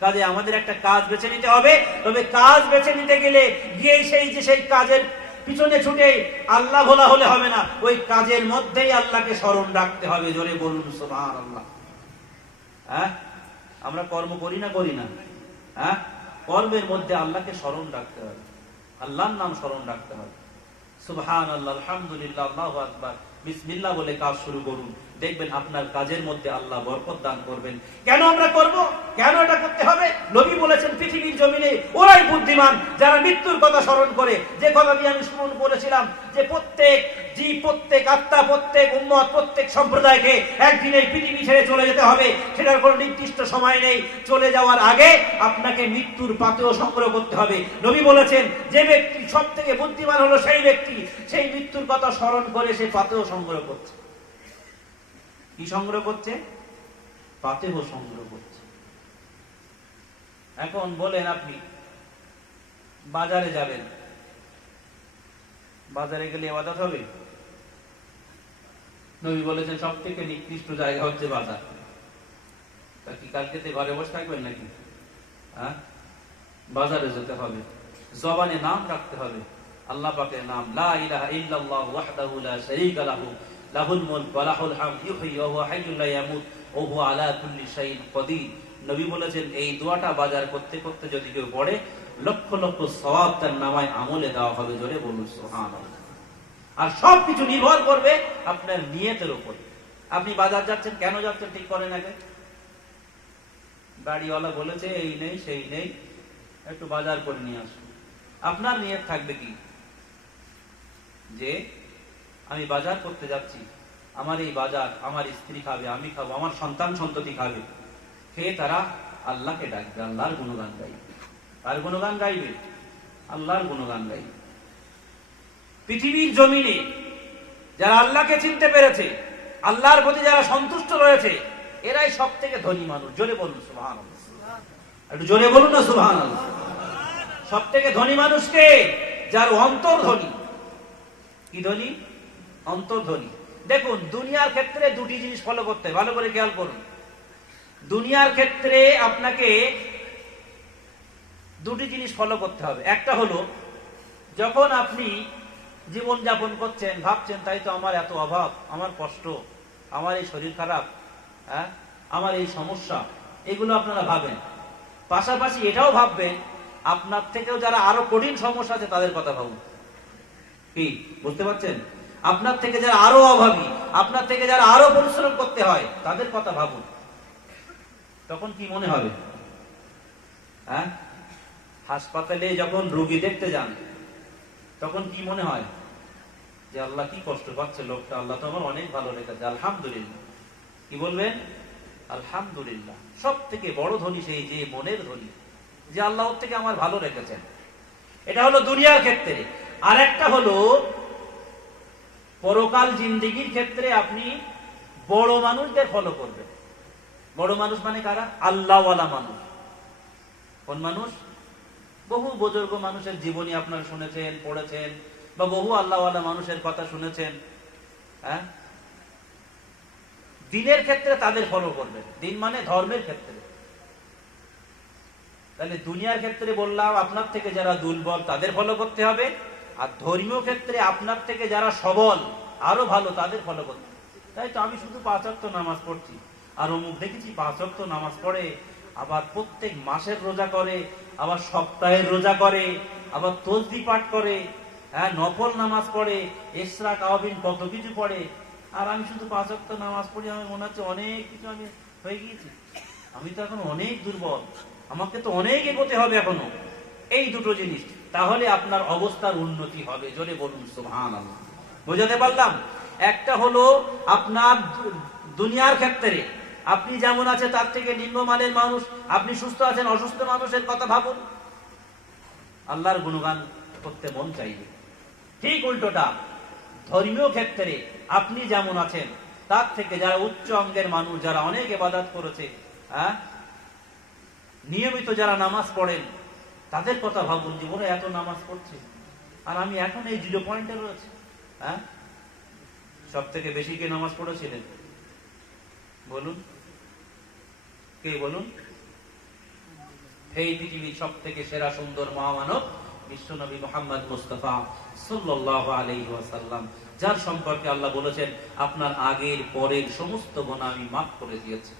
কাজে আমাদের একটা কাজ বেছে নিতে হবে। তবে কাজ বেছে নিতে গেলে গিয়ে সেই যে সেই কাজের পিছনে ছুটে আল্লাহ ভোলা হলে হবে না। ওই কাজের মধ্যেই আল্লাহকে স্মরণ রাখতে হবে। জোরে বলুন সুবহান আল্লাহ হ্যাঁ? আমরা কর্ম করি না করি না। হ্যাঁ? কর্মের মধ্যে আল্লাহকে স্মরণ রাখতে হবে। আল্লাহর নাম স্মরণ রাখতে হবে। সুবহান আল্লাহ আলহামদুলিল্লাহ, আল্লাহ আকবার। বিসমিল্লাহ বলে কাজ শুরু করুন। দেখবেন আপনার কাজের মধ্যে আল্লাহ বরকত দান করবেন। কেন আমরা করব? কেন এটা করতে হবে। নবী বলেছেন, পৃথিবীর জমিনে ওরাই বুদ্ধিমান, যারা মৃত্যুর কথা স্মরণ করে। যে কথাটি আমি স্মরণ করেছিলাম, যে প্রত্যেক জীব, প্রত্যেক আত্মা, প্রত্যেক উম্মত, প্রত্যেক সম্প্রদায়কে একদিন এই পৃথিবী ছেড়ে চলে যেতে হবে। সেটার কোনো নির্দিষ্ট সময় নেই। চলে যাওয়ার আগে আপনাকে মৃত্যুর পাতেও সংগ্রহ করতে হবে। নবী বলেছেন, যে ব্যক্তি সব থেকে বুদ্ধিমান হলো সেই ব্যক্তি। সেই মৃত্যুর কথা স্মরণ করে সে পাতেও সংগ্রহ করছে। কি সংগ্রহ করছে? পাতেহ সংগ্রহ করছে। এখন বলেন আপনি, বাজারে যাবেন। বাজারে গেলে এবাদত হবে? নবী বলেছেন সব থেকে নিকৃষ্ট জায়গা হচ্ছে বাজার। তা কি কালকেতে ঘরে বসে থাকবেন নাকি? হ্যাঁ? বাজারে যেতে হবে। জবানে নাম রাখতে হবে। আল্লাহ পাকের নাম, লা ইলাহা ইল্লাল্লাহ ওয়াহদাহু লা শারীকা লাহু, লাহুল মুলক ওয়া লাহুল হামদ ওয়া ওয়া হুয়া আলা নবী বলেছেন, এই দোয়াটা বাজার করতে করতে যদি কেউ পড়ে, লক্ষ লক্ষ সওয়াব তার নামায় আমলে দেওয়া হবে জোরে বলুন, সুবহানাল্লাহ। আর সব কিছু নির্ভর করবে আপনার নিয়তের উপর। আপনি বাজার যাচ্ছেন, কেন যাচ্ছেন ঠিক করেন আগে? গাড়িওয়ালা বলেছে, এই নেই, সেই নেই, একটু বাজার করে নিয়ে আসুন। আপনার নিয়ত থাকবে কি? যে, আমি বাজার করতে যাচ্ছি আমার এই বাজার, আমার স্ত্রী খাবে, আমি খাব, আমার সন্তান সন্ততি খাবে। খেয়ে তারা আল্লাহকে ডাকবে, আল্লাহর গুণগান গাইবে। আর গুণগান গাইবে? আল্লাহর গুণগান গাইবে। পৃথিবীর জমিনে যারা আল্লাহকে চিনতে পেরেছে, আল্লাহর প্রতি যারা সন্তুষ্ট রয়েছে, এরাই সব থেকে ধনী মানুষ। জোরে বলুন সুহান একটু জোরে বলুন না সুহান সব থেকে ধনী মানুষকে যার অন্তর ধনী। কি ধনী? অন্তর ধনী। দেখুন, দুনিয়ার ক্ষেত্রে দুটি জিনিস ফলো করতে ভালো করে খেয়াল করুন। দুনিয়ার ক্ষেত্রে আপনাকে দুটি জিনিস ফলো করতে হবে। একটা হলো, যখন আপনি জীবন যাপন করছেন, ভাবছেন, তাই তো আমার এত অভাব, আমার কষ্ট, আমার এই শরীর খারাপ হ্যাঁ আমার এই সমস্যা। এগুলো আপনারা ভাবেন। পাশাপাশি এটাও ভাববেন, আপনার থেকেও যারা আরও কঠিন সমস্যা আছে, তাদের কথা ভাবুন। কি, বুঝতে পারছেন? আপনার থেকে যারা আরও অভাবী, আপনার থেকে যারা আরও পরিশ্রম করতে হয়, তাদের কথা ভাবুন। তখন কি মনে হবে? হ্যাঁ? হাসপাতালে যখন রোগী দেখতে যান, তখন কি মনে হয়? যে আল্লাহ কি কষ্ট পাচ্ছে লোকটা, আল্লাহ তো আমার অনেক ভালো রেখেছে, আলহামদুলিল্লাহ। কি বলবেন? আলহামদুলিল্লাহ। সব থেকে বড় ধনী সেই যে মনের ধনী, যে আল্লাহ থেকে আমার ভালো রেখেছেন। এটা হলো দুনিয়ার ক্ষেত্রে। আর একটা হলো পরকাল জিন্দিগির ক্ষেত্রে আপনি বড় মানুষদের ফলো করবেন। বড় মানুষ মানে কারা? আল্লাহওয়ালা মানুষ। কোন মানুষ? বহু বুজুর্গ মানুষের জীবনী আপনারা শুনেছেন, পড়েছেন, বা বহু আল্লাহওয়ালা মানুষের কথা শুনেছেন হ্যাঁ? দিনের ক্ষেত্রে তাদের ফলো করবেন। দিন মানে ধর্মের ক্ষেত্রে। তাহলে দুনিয়ার ক্ষেত্রে বললাম, আপনার থেকে যারা দুর্বল, তাদের ফলো করতে হবে। আর ধর্মীয় ক্ষেত্রে আপনার থেকে যারা সবল, আরও ভালো, তাদের ফলো করতে তাই তো আমি শুধু পাঁচ অক্ত নামাজ পড়ছি। আর অমুক দেখেছি পাঁচ অক্ত নামাজ পড়ে, আবার প্রত্যেক মাসের রোজা করে, আবার সপ্তাহের রোজা করে, আবার তসবি পাঠ করে হ্যাঁ নফল নামাজ পড়ে এসরা কাওয়াবিন কত কিছু পড়ে। আর আমি শুধু পাঁচ অক্ত নামাজ পড়ি আমার মনে হচ্ছে অনেক কিছু আমি হয়ে গিয়েছি। আমি তো এখন অনেক দুর্বল। আমাকে তো অনেক এগোতে হবে এখনও। এই দুটো জিনিস। তাহলে আপনার অবস্থার উন্নতি হবে। জোরে বলুন আল্লাহ বোঝাতে পারলাম? একটা হলো আপনার দুনিয়ার ক্ষেত্রে আপনি যেমন আছে, তার থেকে নিম্নমানের মানুষ, আপনি সুস্থ আছেন, অসুস্থ মানুষের কথা ভাবুন। আল্লাহর গুণগান করতে মন চাইবে। ঠিক উল্টোটা, ধর্মীয় ক্ষেত্রে আপনি যেমন আছেন, তার থেকে যারা উচ্চ অঙ্গের মানুষ, যারা অনেক এবাদাত করেছে হ্যাঁ নিয়মিত যারা নামাজ পড়েন তাদের কথা ভাবুন ওরা এত নামাজ পড়ছে। আর আমি এখন এই জিরো পয়েন্টে রয়েছে। হ্যাঁ? সব থেকে বেশি কে নামাজ পড়েছিলেন? বলুন। কে বলুন? এই পৃথিবীর সব থেকে সেরা সুন্দর মহামানব বিশ্বনবী মোহাম্মদ মুস্তফা আলাইহি ওয়াসাল্লাম, যার সম্পর্কে আল্লাহ বলেছেন, আপনার আগের পরের সমস্ত গোনা আমি মাফ করে দিয়েছি।